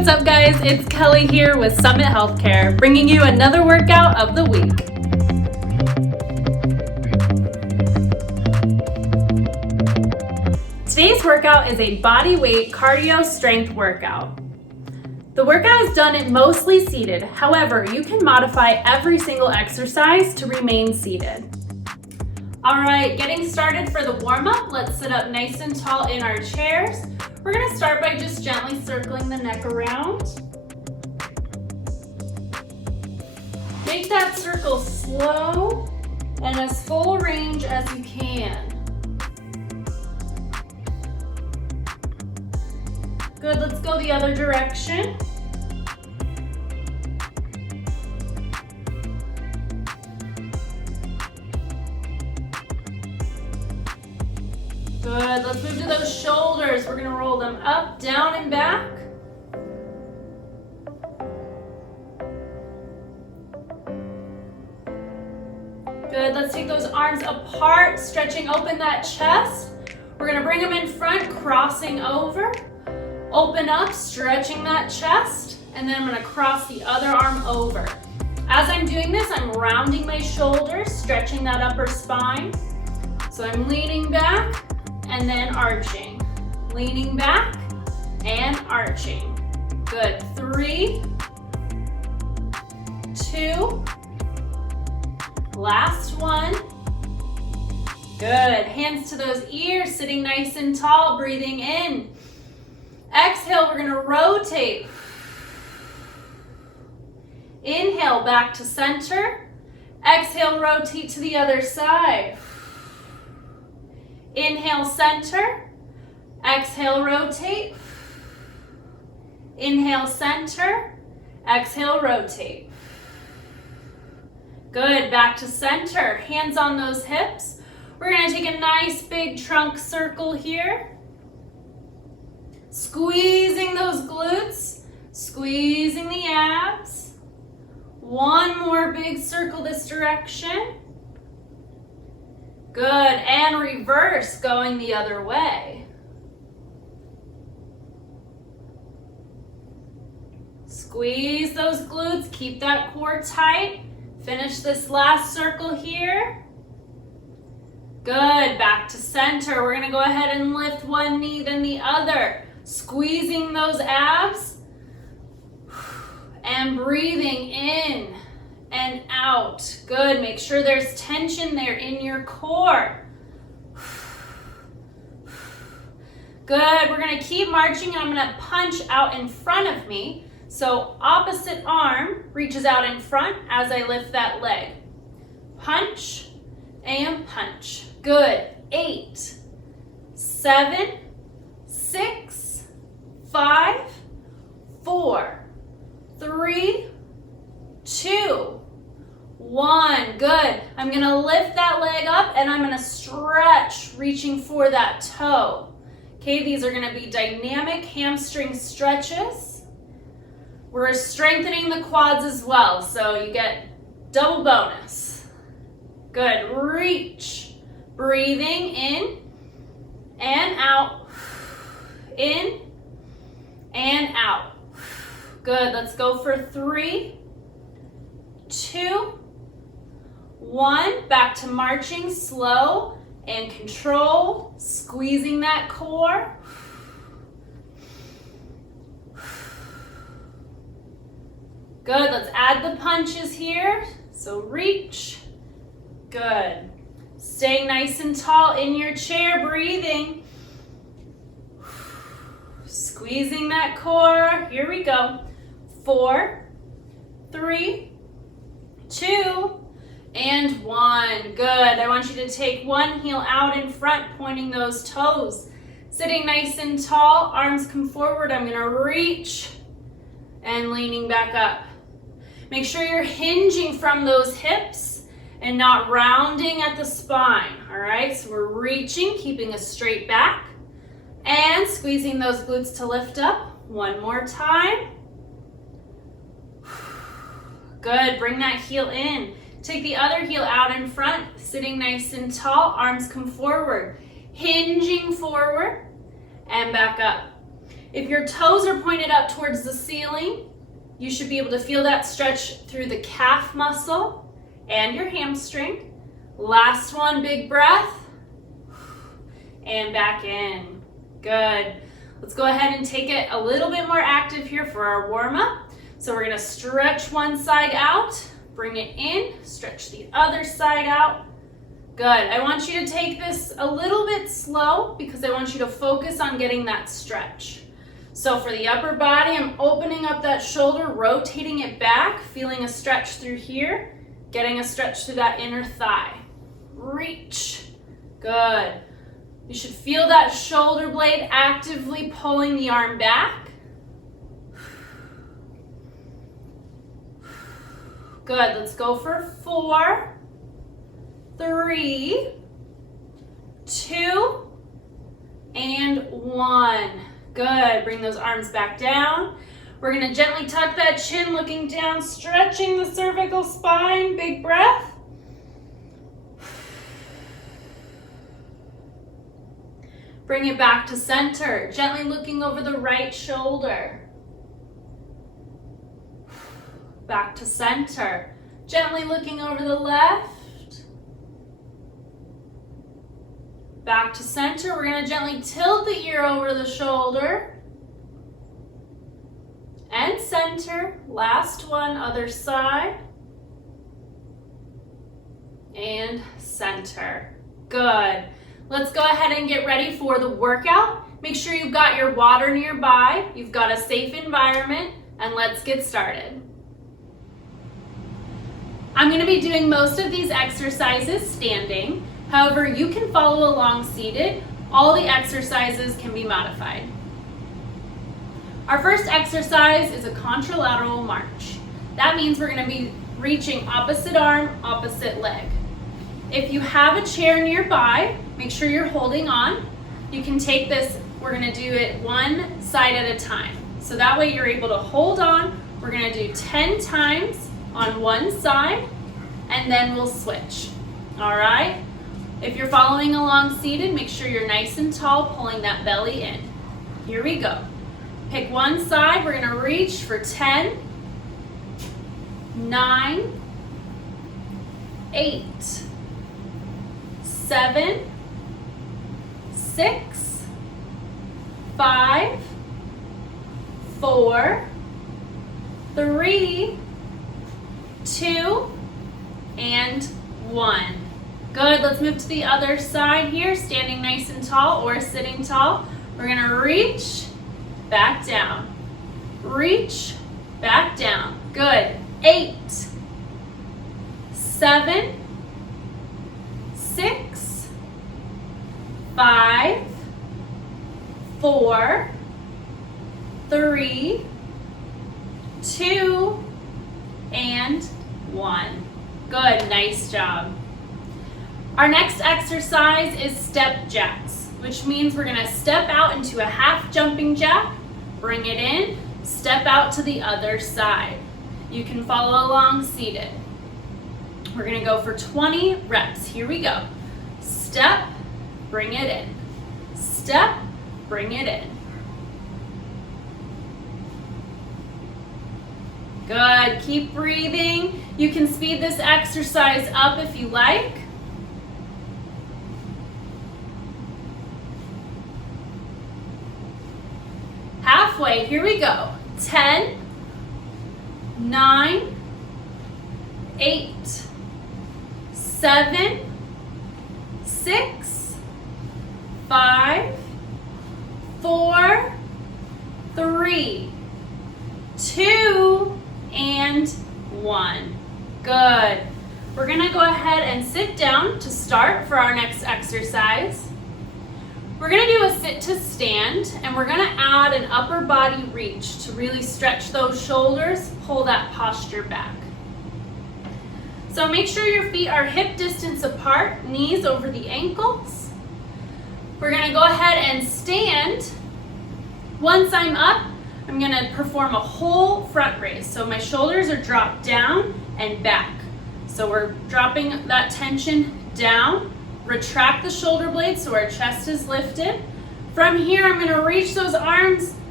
what's up guys? It's Kelly here with Summit Healthcare, bringing you another workout of the week. Today's workout is a body weight cardio strength workout. The workout is done mostly seated. However, you can modify every single exercise to remain seated. All right, getting started for the warm-up, let's sit up nice and tall in our chairs. We're gonna start by just gently circling the neck around. Make that circle slow and as full range as you can. Good, let's go the other direction. Good, let's move to those shoulders. We're gonna roll them up, down, and back. Good, let's take those arms apart, stretching open that chest. We're gonna bring them in front, crossing over. Open up, stretching that chest, and then I'm gonna cross the other arm over. As I'm doing this, I'm rounding my shoulders, stretching that upper spine. So I'm leaning back, and then arching. Leaning back and arching. Good. 3, 2, last one. Good. Hands to those ears, sitting nice and tall, breathing in. Exhale, we're gonna rotate. Inhale, back to center. Exhale, rotate to the other side. Inhale, center. Exhale, rotate. Inhale, center. Exhale, rotate. Good, back to center. Hands on those hips. We're gonna take a nice big trunk circle here. Squeezing those glutes, squeezing the abs. One more big circle this direction. Good, and reverse, going the other way. Squeeze those glutes, keep that core tight. Finish this last circle here. Good, back to center. We're gonna go ahead and lift one knee, then the other. Squeezing those abs and breathing in and out. Good, make sure there's tension there in your core. Good, we're gonna keep marching. I'm gonna punch out in front of me. So opposite arm reaches out in front as I lift that leg. Punch and punch. Good, 8, 7, 6, 5, 4, 3, 2, 1. Good. I'm gonna lift that leg up and I'm gonna stretch, reaching for that toe. Okay, these are gonna be dynamic hamstring stretches. We're strengthening the quads as well, so you get double bonus. Good, reach. Breathing in and out. In and out. Good, let's go for 3, 2, 1. Back to marching, slow and control, squeezing that core. Good, let's add the punches here. So reach. Good. Staying nice and tall in your chair, breathing. Squeezing that core. Here we go. 4, 3, 2, and 1. Good. I want you to take one heel out in front, pointing those toes. Sitting nice and tall, arms come forward. I'm gonna reach and leaning back up. Make sure you're hinging from those hips and not rounding at the spine, all right? So we're reaching, keeping a straight back, and squeezing those glutes to lift up. One more time. Good, bring that heel in. Take the other heel out in front, sitting nice and tall, arms come forward, hinging forward and back up. If your toes are pointed up towards the ceiling, you should be able to feel that stretch through the calf muscle and your hamstring. Last one, big breath. And back in. Good. Let's go ahead and take it a little bit more active here for our warm-up. So we're going to stretch one side out, bring it in, stretch the other side out. Good. I want you to take this a little bit slow because I want you to focus on getting that stretch. So for the upper body, I'm opening up that shoulder, rotating it back, feeling a stretch through here, getting a stretch through that inner thigh. Reach. Good. You should feel that shoulder blade actively pulling the arm back. Good. Let's go for 4, 3, 2, and 1. Good. Bring those arms back down. We're going to gently tuck that chin, looking down, stretching the cervical spine. Big breath. Bring it back to center, gently looking over the right shoulder. Back to center, gently looking over the left. Back to center, we're going to gently tilt the ear over the shoulder. And center, last one, other side. And center. Good. Let's go ahead and get ready for the workout. Make sure you've got your water nearby, you've got a safe environment, and let's get started. I'm going to be doing most of these exercises standing. However, you can follow along seated. All the exercises can be modified. Our first exercise is a contralateral march. That means we're going to be reaching opposite arm, opposite leg. If you have a chair nearby, make sure you're holding on. You can take this, we're going to do it one side at a time. So that way you're able to hold on. We're going to do 10 times on one side, and then we'll switch. All right? If you're following along seated, make sure you're nice and tall, pulling that belly in. Here we go. Pick one side. We're going to reach for 10, 9, 8, 7, 6, 5, 4, 3, 2, and 1. Good. Let's move to the other side here, standing nice and tall or sitting tall. We're going to reach, back down. Reach, back down. Good. 8, 7, 6, 5, 4, 3, 2, and 1. Good, nice job. Our next exercise is step jacks, which means we're gonna step out into a half jumping jack, bring it in, step out to the other side. You can follow along seated. We're gonna go for 20 reps. Here we go. Step, bring it in. Step, bring it in. Good, keep breathing. You can speed this exercise up if you like. Halfway, here we go. 10, 9, 8, 7, 6, 5, 4, 3, 2, and 1. Good. We're going to go ahead and sit down to start for our next exercise. We're going to do a sit to stand, and we're going to add an upper body reach to really stretch those shoulders, pull that posture back. So make sure your feet are hip distance apart, knees over the ankles. We're going to go ahead and stand. Once I'm up, I'm going to perform a whole front raise. So my shoulders are dropped down and back. So we're dropping that tension down. Retract the shoulder blades so our chest is lifted. From here, I'm going to reach those arms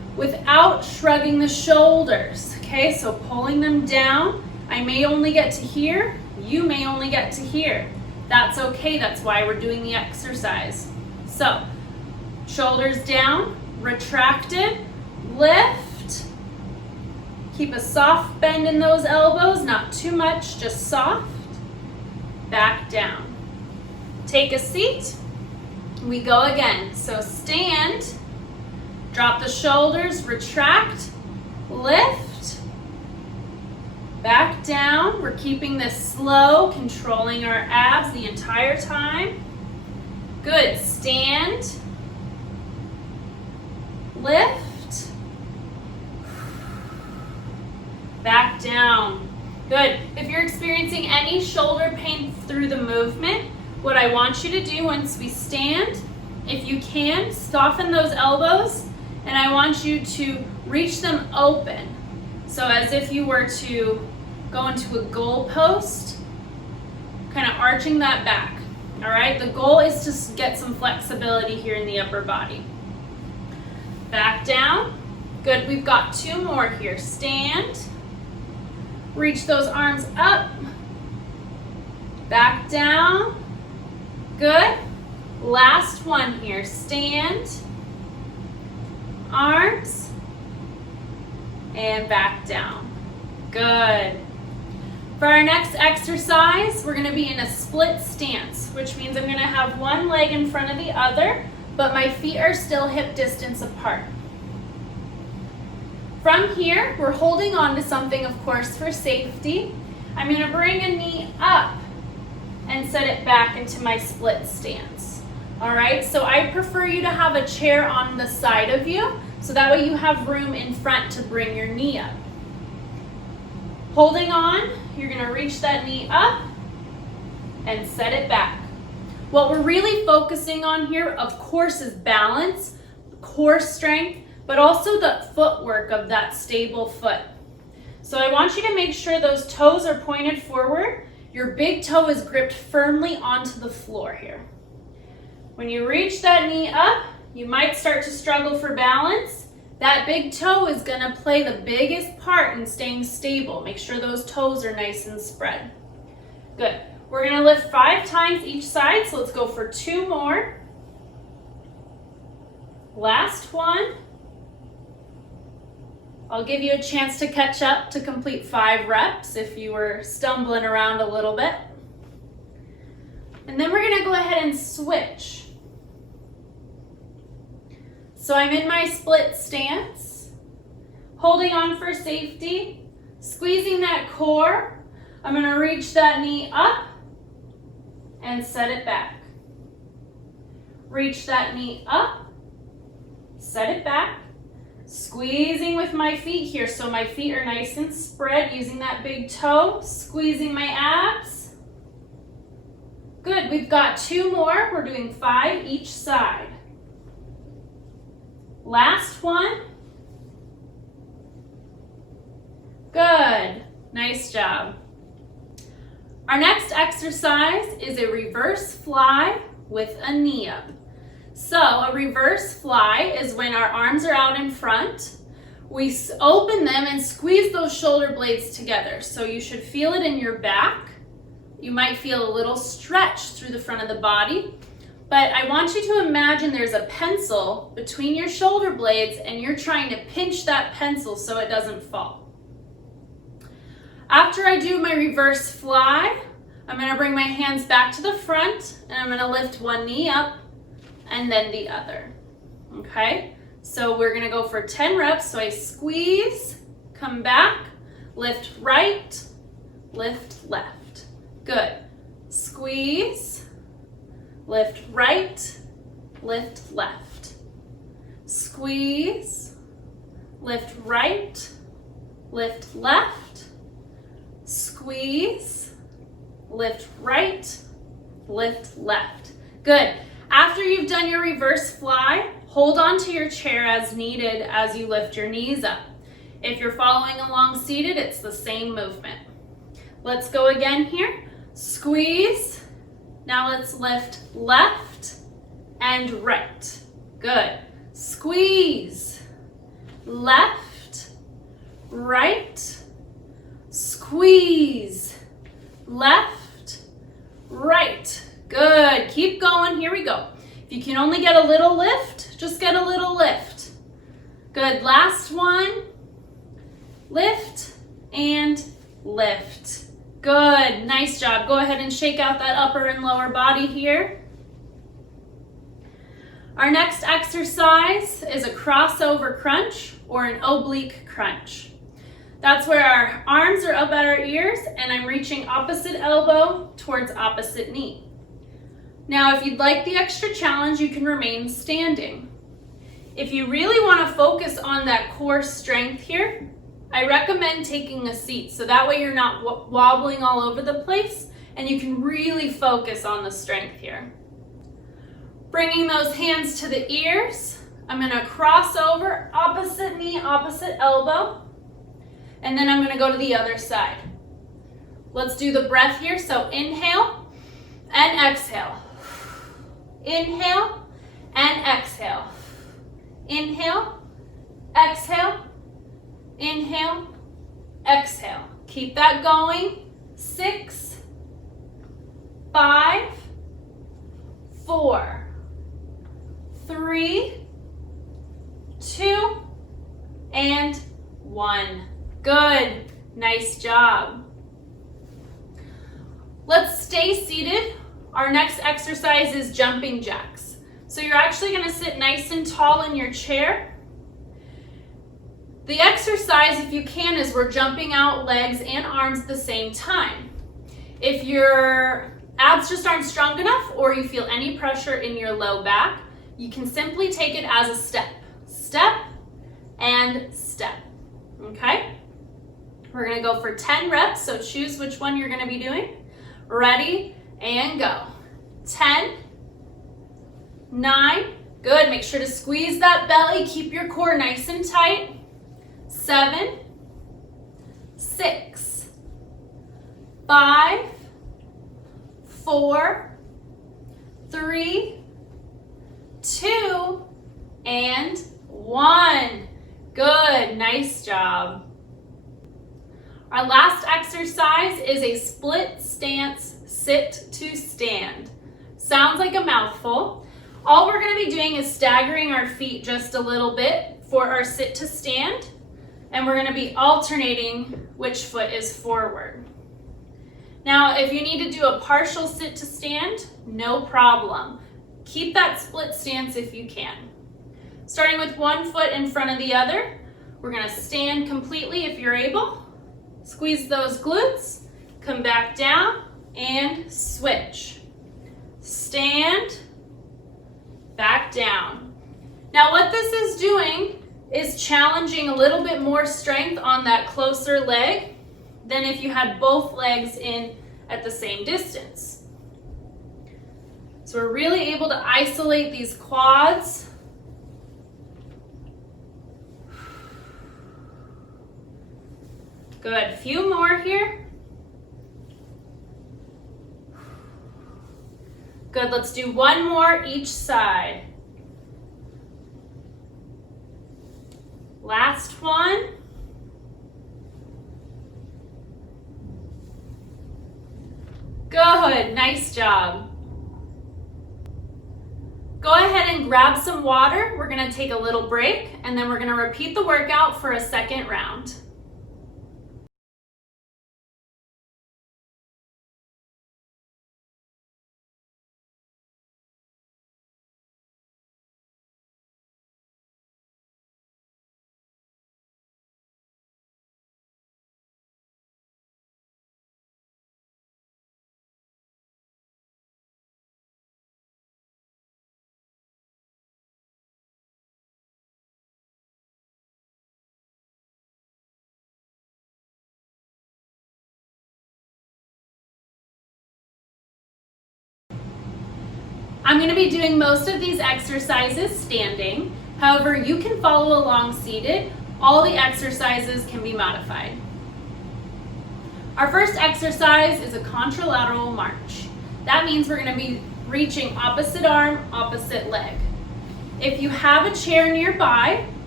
without shrugging the shoulders. Okay, so pulling them down. I may only get to here, you may only get to here. That's okay, that's why we're doing the exercise. So, shoulders down, retracted, lift. Keep a soft bend in those elbows, not too much, just soft. Back down. Take a seat. We go again. So stand, drop the shoulders, retract, lift, back down. We're keeping this slow, controlling our abs the entire time. Good. Stand, lift, back down. Good. If you're experiencing any shoulder pain through the movement, what I want you to do once we stand, if you can, soften those elbows, and I want you to reach them open. So as if you were to go into a goal post, kind of arching that back. All right, the goal is to get some flexibility here in the upper body. Back down. Good, we've got two more here. Stand. Reach those arms up. Back down. Good. Last one here. Stand. Arms. And back down. Good. For our next exercise, we're going to be in a split stance, which means I'm going to have one leg in front of the other, but my feet are still hip distance apart. From here, we're holding on to something, of course, for safety. I'm going to bring a knee up and set it back into my split stance. All right, so I prefer you to have a chair on the side of you, so that way you have room in front to bring your knee up. Holding on, you're going to reach that knee up and set it back. What we're really focusing on here, of course, is balance, core strength, but also the footwork of that stable foot. So I want you to make sure those toes are pointed forward. Your big toe is gripped firmly onto the floor here. When you reach that knee up, you might start to struggle for balance. That big toe is going to play the biggest part in staying stable. Make sure those toes are nice and spread. Good. We're going to lift 5 times each side, so let's go for 2 more. Last one. I'll give you a chance to catch up to complete 5 reps if you were stumbling around a little bit. And then we're going to go ahead and switch. So I'm in my split stance, holding on for safety, squeezing that core. I'm going to reach that knee up and set it back. Reach that knee up, set it back. Squeezing with my feet here, so my feet are nice and spread, using that big toe, squeezing my abs. Good, we've got 2 more. We're doing 5 each side. Last one. Good, nice job. Our next exercise is a reverse fly with a knee up. So a reverse fly is when our arms are out in front. We open them and squeeze those shoulder blades together. So you should feel it in your back. You might feel a little stretch through the front of the body. But I want you to imagine there's a pencil between your shoulder blades and you're trying to pinch that pencil so it doesn't fall. After I do my reverse fly, I'm going to bring my hands back to the front and I'm going to lift one knee up and then the other. Okay, so we're going to go for 10 reps. So I squeeze, come back, lift right, lift left. Good. Squeeze, lift right, lift left. Squeeze, lift right, lift left. Squeeze, lift right, lift left. Good. After you've done your reverse fly, hold on to your chair as needed as you lift your knees up. If you're following along seated, it's the same movement. Let's go again here. Squeeze. Now let's lift left and right. Good. Squeeze. left, right, squeeze, left, right. Good, keep going, here we go. If you can only get a little lift, just get a little lift. Good, last one, lift and lift. Good, nice job. Go ahead and shake out that upper and lower body here. Our next exercise is a crossover crunch or an oblique crunch. That's where our arms are up at our ears and I'm reaching opposite elbow towards opposite knee. Now, if you'd like the extra challenge, you can remain standing. If you really want to focus on that core strength here, I recommend taking a seat so that way you're not wobbling all over the place and you can really focus on the strength here. Bringing those hands to the ears, I'm going to cross over, opposite knee, opposite elbow, and then I'm going to go to the other side. Let's do the breath here. So inhale and exhale. Inhale and exhale. Inhale, exhale, inhale, exhale. Keep that going. 6, 5, 4, 3, 2, and 1. Good. Nice job. Let's stay seated. Our next exercise is jumping jacks. So you're actually going to sit nice and tall in your chair. The exercise, if you can, is we're jumping out legs and arms at the same time. If your abs just aren't strong enough or you feel any pressure in your low back, you can simply take it as a step. Step and step. Okay? We're going to go for 10 reps, so choose which one you're going to be doing. Ready and go. 10, 9, good. Make sure to squeeze that belly. Keep your core nice and tight. 7, 6, 5, 4, 3, 2, and 1. Good, nice job. Our last exercise is a split stance sit to stand. Sounds like a mouthful. All we're going to be doing is staggering our feet just a little bit for our sit to stand, and we're going to be alternating which foot is forward. Now, if you need to do a partial sit to stand, no problem. Keep that split stance if you can. Starting with one foot in front of the other, we're going to stand completely if you're able. Squeeze those glutes, come back down, and switch. Stand, back down. Now what this is doing is challenging a little bit more strength on that closer leg than if you had both legs in at the same distance. So we're really able to isolate these quads. Good, few more here. Good, let's do one more each side. Last one. Good, nice job. Go ahead and grab some water. We're gonna take a little break and then we're gonna repeat the workout for a second round. I'm going to be doing most of these exercises standing. However, you can follow along seated. All the exercises can be modified. Our first exercise is a contralateral march. That means we're going to be reaching opposite arm, opposite leg. If you have a chair nearby,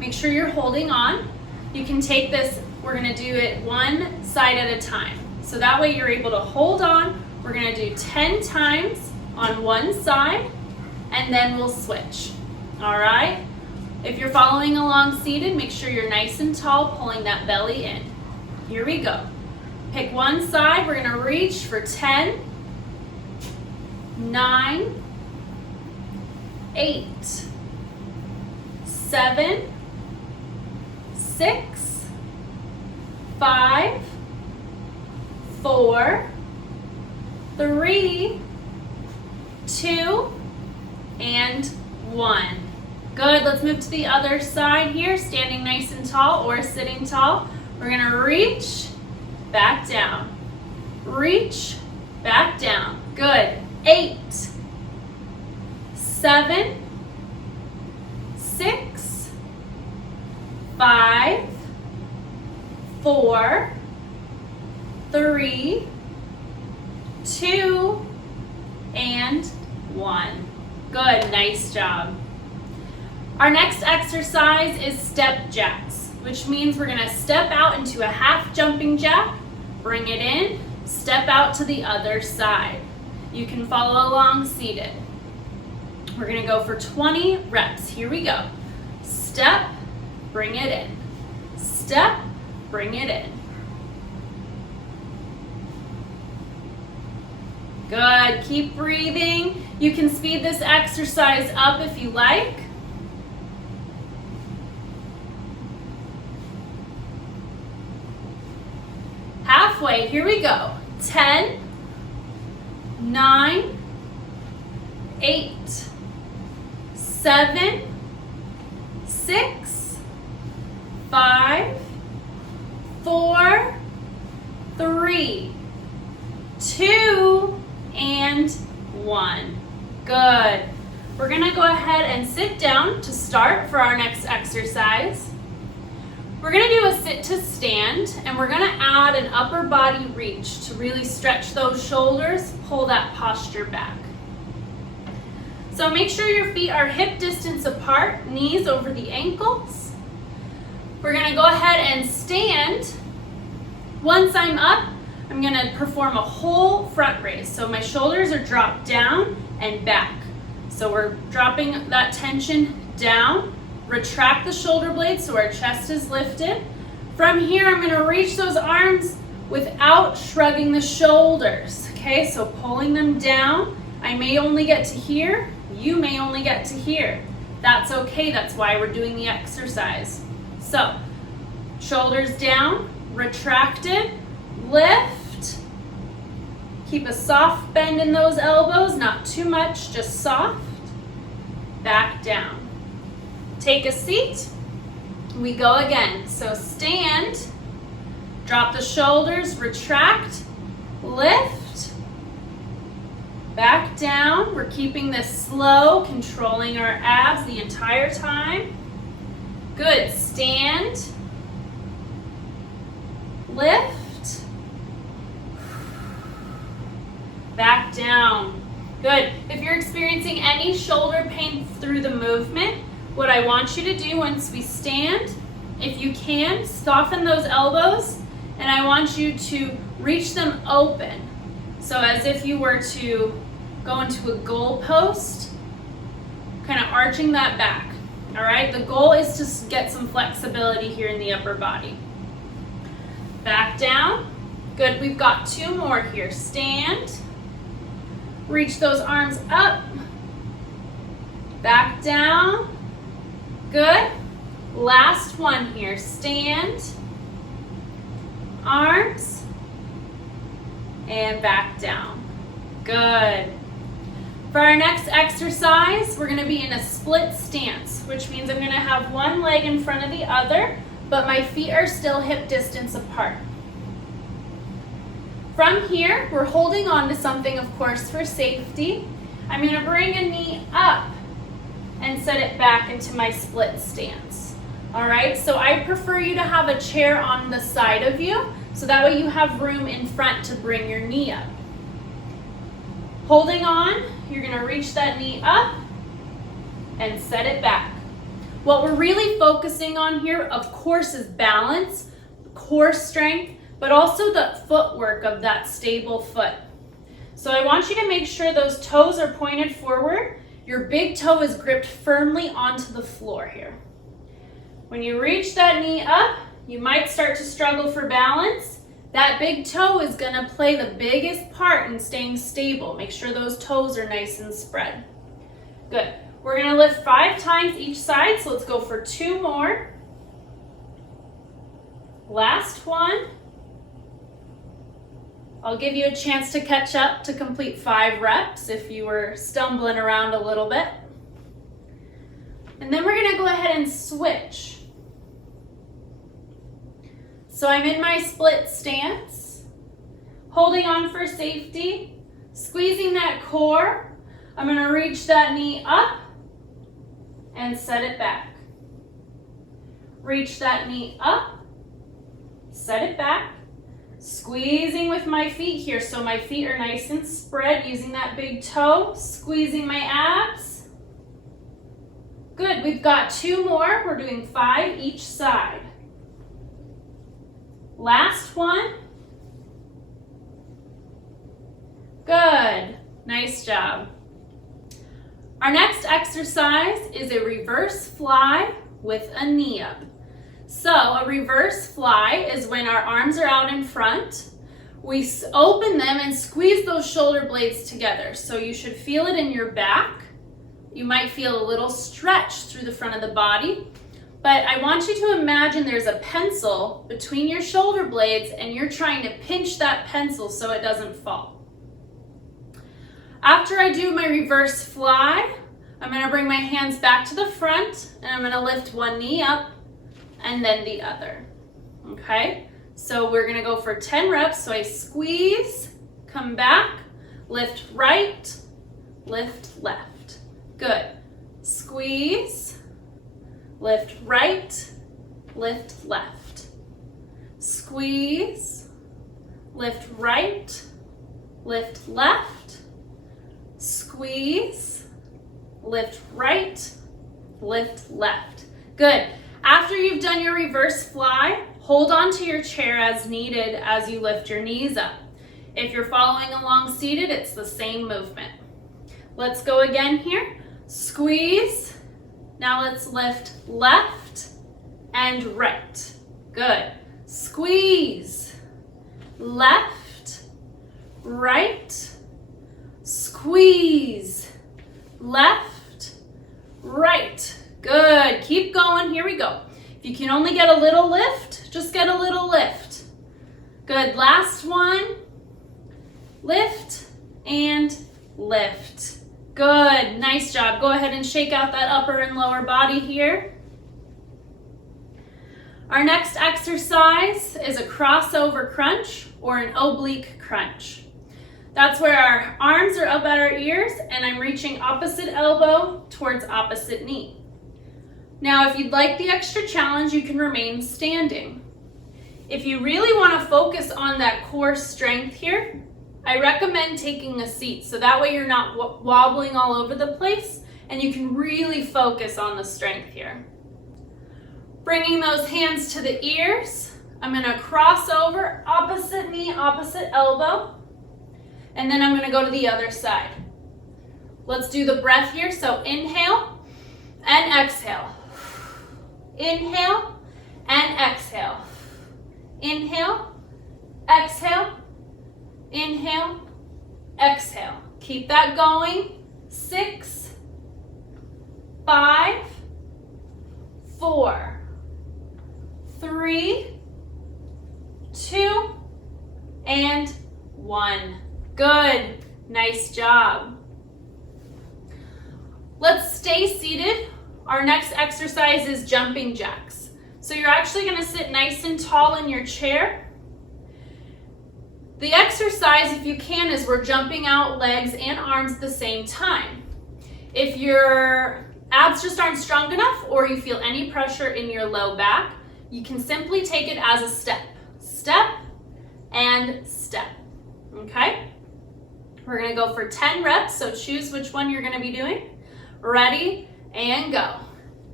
Make sure you're holding on. You can take this, we're gonna do it one side at a time. So that way you're able to hold on. We're gonna do 10 times on one side, and then we'll switch, all right? If you're following along seated, make sure you're nice and tall, pulling that belly in. Here we go. Pick one side, we're gonna reach for 10, 9, 8, 7, 6, 5, 4, 3, 2, and 1. Good, let's move to the other side here, standing nice and tall or sitting tall. We're gonna reach, back down. Reach, back down. Good. 8, 7, 6, 5, 4, 3, 2, and 1. Good, nice job. Our next exercise is step jacks, which means we're gonna step out into a half jumping jack, bring it in, step out to the other side. You can follow along seated. We're gonna go for 20 reps. Here we go. Step, bring it in. Step, bring it in. Good, keep breathing. You can speed this exercise up if you like. Halfway, here we go. 10, 9, 8, 7, 6, 5, 4, 3, 2, and 1. Good. We're gonna go ahead and sit down to start for our next exercise. We're gonna do a sit to stand, and we're gonna add an upper body reach to really stretch those shoulders, pull that posture back. So make sure your feet are hip distance apart, knees over the ankles. We're gonna go ahead and stand. Once I'm up, I'm gonna perform a whole front raise. So my shoulders are dropped down and back. So we're dropping that tension down. Retract the shoulder blades so our chest is lifted. From here, I'm gonna reach those arms without shrugging the shoulders. Okay, so pulling them down. I may only get to here, you may only get to here. That's okay, that's why we're doing the exercise. So, shoulders down, retracted, lift. Keep a soft bend in those elbows, not too much, just soft. Back down. Take a seat. We go again. So stand, drop the shoulders, retract, lift, back down. We're keeping this slow, controlling our abs the entire time. Good. Stand, lift, back down. Good. If you're experiencing any shoulder pain through the movement, what I want you to do once we stand, if you can, soften those elbows, and I want you to reach them open. So as if you were to go into a goal post, kind of arching that back. All right, the goal is to get some flexibility here in the upper body. Back down. Good, we've got 2 more here. Stand, reach those arms up, back down. Good. Last one here. Stand, arms, and back down. Good. For our next exercise, we're going to be in a split stance, which means I'm going to have one leg in front of the other, but my feet are still hip distance apart. From here, we're holding on to something, of course, for safety. I'm going to bring a knee up and set it back into my split stance. All right, so I prefer you to have a chair on the side of you, so that way you have room in front to bring your knee up. Holding on, you're gonna reach that knee up and set it back. What we're really focusing on here, of course, is balance, core strength, but also the footwork of that stable foot. So I want you to make sure those toes are pointed forward. Your big toe is gripped firmly onto the floor here. When you reach that knee up, you might start to struggle for balance. That big toe is going to play the biggest part in staying stable. Make sure those toes are nice and spread. Good. We're going to lift 5 times each side, so let's go for 2 more. Last one. I'll give you a chance to catch up to complete 5 reps if you were stumbling around a little bit. And then we're going to go ahead and switch. So I'm in my split stance, holding on for safety, squeezing that core. I'm going to reach that knee up and set it back. Reach that knee up, set it back. Squeezing with my feet here, so my feet are nice and spread, using that big toe, squeezing my abs. Good, we've got 2 more. We're doing 5 each side. Last one. Good, nice job. Our next exercise is a reverse fly with a knee up. So a reverse fly is when our arms are out in front. We open them and squeeze those shoulder blades together. So you should feel it in your back. You might feel a little stretch through the front of the body. But I want you to imagine there's a pencil between your shoulder blades and you're trying to pinch that pencil so it doesn't fall. After I do my reverse fly, I'm going to bring my hands back to the front and I'm going to lift one knee up and then the other. Okay, so we're gonna go for 10 reps. So I squeeze, come back, lift right, lift left. Good. Squeeze, lift right, lift left. Squeeze, lift right, lift left. Squeeze, lift right, lift left. Good. After you've done your reverse fly, hold on to your chair as needed as you lift your knees up. If you're following along seated, it's the same movement. Let's go again here. Squeeze. Now let's lift left and right. Good. Squeeze. Left, right. Squeeze. Left, right. Good, keep going, here we go. If you can only get a little lift, just get a little lift. Good, last one. Lift and lift. Good, nice job. Go ahead and shake out that upper and lower body here. Our next exercise is a crossover crunch or an oblique crunch. That's where our arms are up at our ears and I'm reaching opposite elbow towards opposite knee. Now, if you'd like the extra challenge, you can remain standing. If you really want to focus on that core strength here, I recommend taking a seat so that way you're not wobbling all over the place and you can really focus on the strength here. Bringing those hands to the ears, I'm going to cross over, opposite knee, opposite elbow, and then I'm going to go to the other side. Let's do the breath here. So inhale and exhale. Inhale and exhale. Inhale, exhale, inhale, exhale. Keep that going. 6, 5, 4, 3, 2, and 1. Good. Nice job. Let's stay seated. Our next exercise is jumping jacks. So you're actually going to sit nice and tall in your chair. The exercise, if you can, is we're jumping out legs and arms at the same time. If your abs just aren't strong enough or you feel any pressure in your low back, you can simply take it as a step. Step and step. Okay? We're going to go for 10 reps, so choose which one you're going to be doing. Ready and go.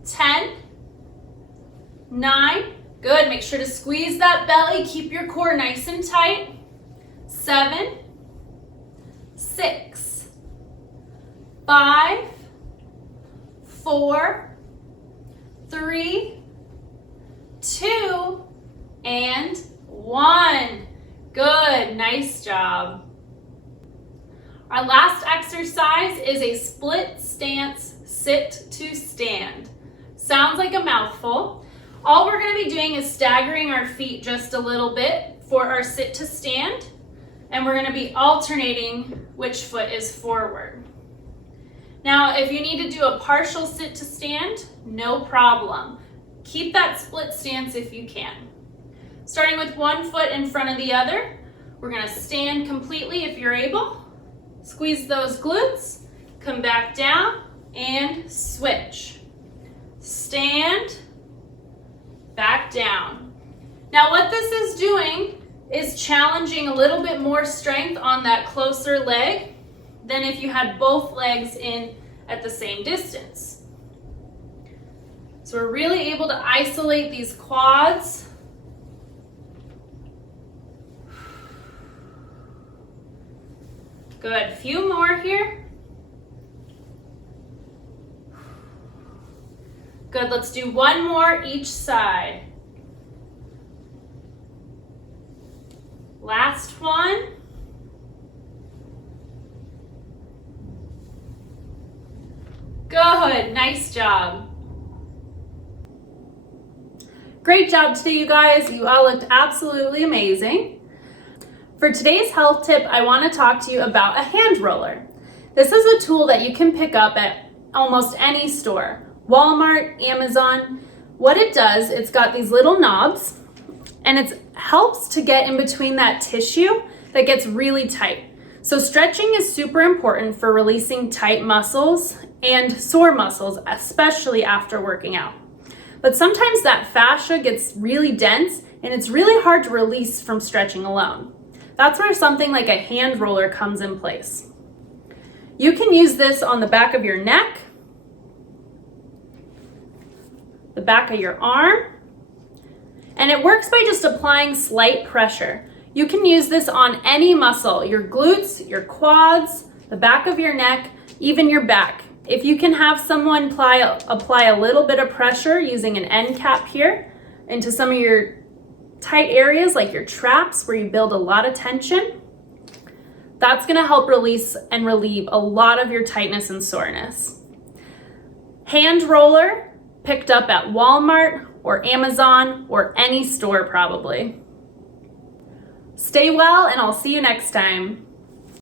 10, 9, good. Make sure to squeeze that belly. Keep your core nice and tight. 7, 6, 5, 4, 3, 2, and 1. Good, nice job. Our last exercise is a split stance sit to stand. Sounds like a mouthful. All we're going to be doing is staggering our feet just a little bit for our sit to stand, and we're going to be alternating which foot is forward. Now, if you need to do a partial sit to stand, no problem. Keep that split stance if you can. Starting with one foot in front of the other, we're going to stand completely if you're able. Squeeze those glutes, come back down, and switch. Stand, back down. Now what this is doing is challenging a little bit more strength on that closer leg than if you had both legs in at the same distance. So we're really able to isolate these quads. Good, few more here. Good, let's do one more each side. Last one. Good, nice job. Great job today, you guys. You all looked absolutely amazing. For today's health tip, I want to talk to you about a hand roller. This is a tool that you can pick up at almost any store, Walmart, Amazon. What it does, it's got these little knobs, and it helps to get in between that tissue that gets really tight. So stretching is super important for releasing tight muscles and sore muscles, especially after working out. But sometimes that fascia gets really dense and it's really hard to release from stretching alone. That's where something like a hand roller comes in place. You can use this on the back of your neck, the back of your arm, and it works by just applying slight pressure. You can use this on any muscle, your glutes, your quads, the back of your neck, even your back. If you can have someone apply a little bit of pressure using an end cap here into some of your tight areas like your traps where you build a lot of tension, that's going to help release and relieve a lot of your tightness and soreness. Hand roller picked up at Walmart or Amazon or any store probably. Stay well, and I'll see you next time.